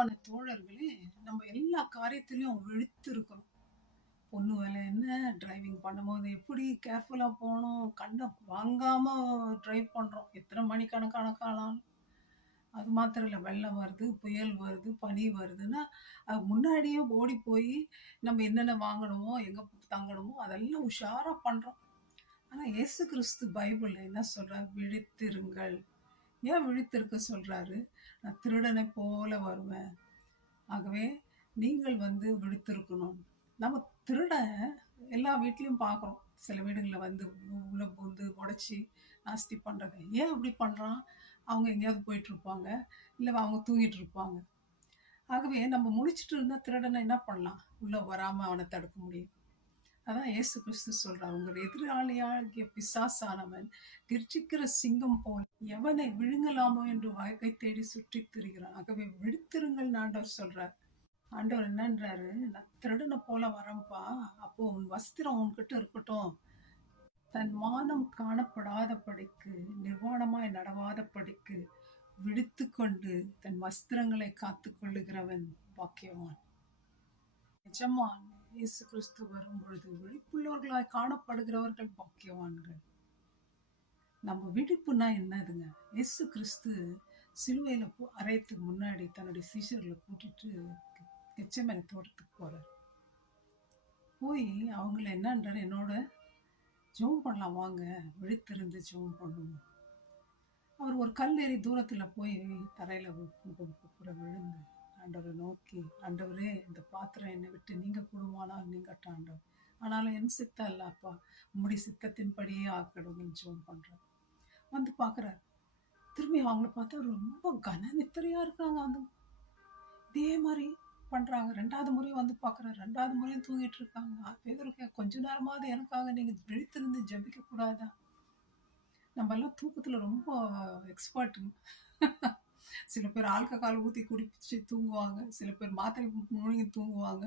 அன்பான தோழர்களே, நம்ம எல்லா காரியத்திலயும் விழித்து இருக்கணும். பொண்ணு வேலை என்ன, டிரைவிங் பண்ணும்போது எப்படி கேர்ஃபுல்லா போணும், கண்ண வாங்காம டிரைவ் பண்றோம். எத்தனை மணிக்கணக்கான காலம். அது மாத்திரம் இல்ல, வெள்ளம் வருது, புயல் வருது, பனி வருதுன்னா, முன்னாடியே ஓடி போய் நம்ம என்னென்ன வாங்கணுமோ, எங்க தங்கணுமோ அதெல்லாம் உஷாரா பண்றோம். ஆனா இயேசு கிறிஸ்து பைபிள்ல என்ன சொல்றார்? விழித்திருங்கள். ஏன் விழித்திருக்க சொல்றாரு? நான் திருடனைப் போல வருவேன். ஆகவே நீங்கள் விழித்திருக்கணும். நம்ம திருடன் எல்லா வீட்லயும் பார்க்குறோம். சில வீடுகள்ல உள்ள புகுந்து உடைச்சு நாஸ்தி பண்றது. ஏன் அப்படி பண்றான்? அவங்க எங்கேயாவது போயிட்டுருப்பாங்க. இல்ல அவங்க தூங்கிட்டு இருப்பாங்க. ஆகவே நம்ம முழிச்சுட்டு இருந்தா திருடனை என்ன பண்ணலாம்? உள்ள வராம அவன தடுக்க முடியும். அதான் இயேசு கிறிஸ்து சொல்றார். உங்கள் எதிராளியாகிய பிசாசானவன் கெர்ச்சிக்கிற சிங்கம் போல எவனை விழுங்கலாமோ என்று வாய்க்கை தேடி சுற்றித் திரிகிறான். ஆகவே விழித்திருங்கள்னு ஆண்டவர் சொல்றார். ஆண்டவர் என்னன்றாரு? நான் திருடனை போல வரேன்ப்பா. அப்போ உன் வஸ்திரம் உன்கிட்ட இருக்கட்டும். தன் மானம் காணப்படாதபடிக்கு, நிர்வாணமாய் நடவாதபடிக்கு விழித்துக்கொண்டு தன் வஸ்திரங்களை காத்துக் கொள்ளுகிறவன் பாக்கியவான். எஜமான் இயேசு கிறிஸ்து வரும் பொழுது விழிப்புள்ளவர்களாய் காணப்படுகிறவர்கள் பாக்கியவான்கள். நம்ம விழிப்புனா என்னதுங்க? இயேசு கிறிஸ்து சிலுவையில அறையத்துக்கு முன்னாடி தன்னுடைய சீஷர்களை கூட்டிட்டு கெத்செமனே தோட்டத்துக்கு போறார். போய் அவங்கள என்னன்றாரு? என்னோட ஜெபம் பண்ணலாம் வாங்க, விழித்திருந்து ஜெபம் பண்ணுவோம். அவர் ஒரு கல் தூரத்துல போய் தரையில விழுந்து ஆண்டவரை நோக்கி, ஆண்டவரே இந்த பாத்திரம் என்னை விட்டு நீங்க கூடுமானால் நீங்கட்டும் ஆண்டவர், ஆனாலும் என் சித்தம் இல்ல அப்பா, உம்முடைய சித்தத்தின்படியே ஆக்கணும்னு ஜெபம் பண்றார். பார்க்குறாரு. திரும்பி அவங்கள பார்த்தா ரொம்ப கனநித்திரையா இருக்காங்க. இதே மாதிரி பண்றாங்க. 2வது முறையும் பார்க்குறாரு. 2வது முறையும் தூங்கிட்டு இருக்காங்க. பேதுரு, கொஞ்ச நேரமாவது எனக்காக நீங்க விழித்திருந்து ஜெபிக்க கூடாதா? நம்ம எல்லாம் தூக்கத்துல ரொம்ப எக்ஸ்பர்ட்டுங்க. சில பேர் ஆல்கஹால் ஊத்தி குடிச்சு தூங்குவாங்க. சில பேர் மாத்திரை முழுங்கி தூங்குவாங்க.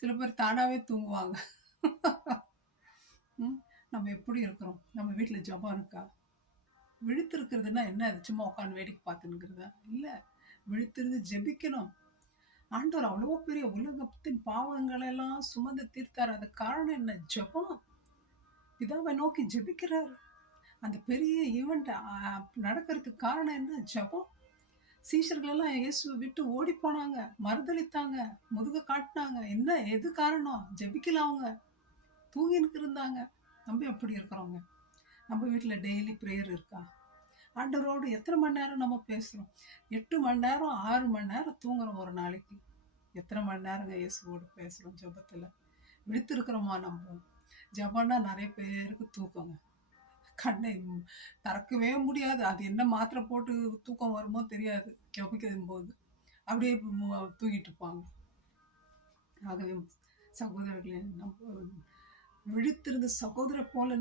சில பேர் தானாவே தூங்குவாங்க. நம்ம எப்படி இருக்கிறோம்? நம்ம வீட்டுல ஜெபம் இருக்கா? விழித்திருக்கிறதுனா என்ன? அது சும்மா உட்காந்து வேடிக்கை பார்த்துன்னுங்கிறதா? இல்ல, விழித்திருந்து ஜெபிக்கணும். ஆண்டவர் அவ்வளோ பெரிய உலகத்தின் பாவங்களை எல்லாம் சுமந்து தீர்த்தார். அது காரணம் என்ன? ஜெபம். பிதாவை நோக்கி ஜெபிக்கிறார். அந்த பெரிய ஈவெண்ட் நடக்கிறதுக்கு காரணம் என்ன? ஜெபம். சீஷர்கள் எல்லாம் இயேசுவை விட்டு ஓடி போனாங்க, மறுதளித்தாங்க, முதுக காட்டினாங்க. என்ன, எது காரணம்? ஜெபிக்கல. அவங்க தூங்கினுக்கு இருந்தாங்க. நம்ம எப்படி இருக்கிறோங்க? நம்ம வீட்டுல டெய்லி ப்ரேயர் இருக்கா? ஆண்டவரோடு எத்தனை மணி நேரம் நம்ம பேசுறோம்? 8 மணி நேரம் 6 மணி நேரம் தூங்குறோம் ஒரு நாளைக்கு. எத்தனை மணி நேரங்க இயேசுவோடு பேசுறோம் ஜெபத்துல? விழித்திருக்கிறோமா? நம்ம ஜெபம்னா நிறைய பேருக்கு தூக்கங்க. கண்ணை திறக்கவே முடியாது. அது என்ன மாத்திரை போட்டு தூக்கம் வருமோ தெரியாது. ஜபிக்கும் போது அப்படியே தூங்கிட்டு இருப்பாங்க. ஆகவே சகோதரர்களே, நம்ம விழித்திருந்து சகோதர போல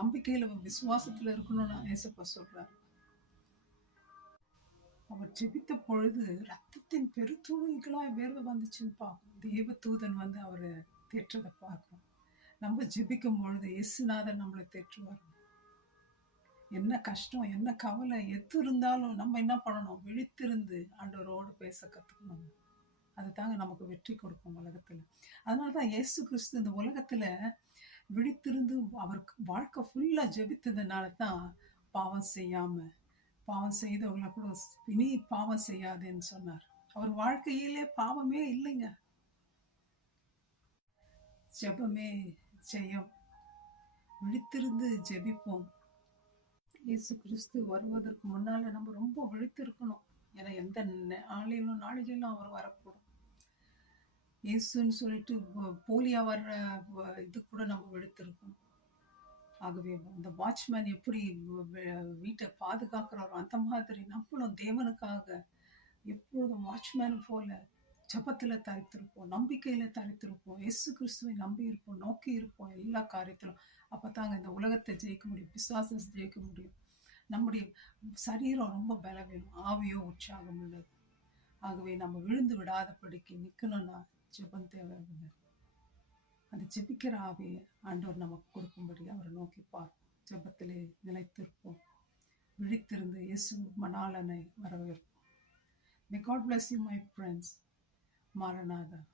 நம்பிக்கையில விசுவாசத்துல இருக்கணும்னு ஏசப்பா சொல்றாரு. அவர் ஜெபித்த பொழுது ரத்தத்தின் பெருத்துளிகளாய் வேர்வை வந்துச்சுன்னு பார்க்கணும். தேவ தூதன் அவரை தேற்றதை பார்க்கணும். நம்ம ஜெபிக்கும் பொழுது இயேசுநாதன் நம்மளை தேற்றுவார். என்ன கஷ்டம், என்ன கவலை எது இருந்தாலும் நம்ம என்ன பண்ணணும்? விழித்திருந்து ஆண்டவரோடு பேச கத்துக்கணும். அது தாங்க நமக்கு வெற்றி கொடுக்கும் உலகத்துல. அதனாலதான் இயேசு கிறிஸ்து இந்த உலகத்துல விழித்திருந்து அவருக்கு வாழ்க்கை ஃபுல்லா ஜெபித்ததுனால தான் பாவம் செய்தவங்களை கூட இனி பாவம் செய்யாதேன்னு சொன்னார். அவர் வாழ்க்கையிலே பாவமே இல்லைங்க. ஜெபமே ஜெயம். விழித்திருந்து ஜெபிப்போம். இயேசு கிறிஸ்து வருவதற்கு முன்னால நம்ம ரொம்ப விழித்திருக்கணும். ஏன்னா எந்த நாளிலும் அவர் வரக்கூடும். இயேசுன்னு சொல்லிட்டு போலியா வர்ற இது கூட நம்ம விழித்திருக்கணும். ஆகவே இந்த வாட்ச்மேன் எப்படி வீட்டை பாதுகாக்கிறாரோ அந்த மாதிரி நம்மளும் தேவனுக்காக எப்பொழுதும் வாட்ச்மேன் போல ஜபத்துல தரித்திருப்போம், நம்பிக்கையில தரித்திருப்போம், இயேசு கிறிஸ்துவை நம்பி இருப்போம், நோக்கி இருப்போம் எல்லா காரியத்திலும். அப்பதாங்க இந்த உலகத்தை ஜெயிக்க முடியும், பிசாசை ஜெயிக்க முடியும். நம்முடைய சரீரம் ரொம்ப பலவீனம், ஆவியோ உற்சாகம் உள்ளது. ஆகவே நம்ம விழுந்து விடாதபடிக்கு நிக்கணும்னா ஜெபம் தேவைங்க. அந்த ஜெபிக்கிற ஆவியை ஆண்டவர் நமக்கு கொடுக்கும்படி அவரை நோக்கி பார்ப்போம். ஜெபத்திலே நிலைத்திருப்போம். விழித்திருந்து இயேசு மணாளனை வரவேற்போம். May God bless you, my friends. Maranatha.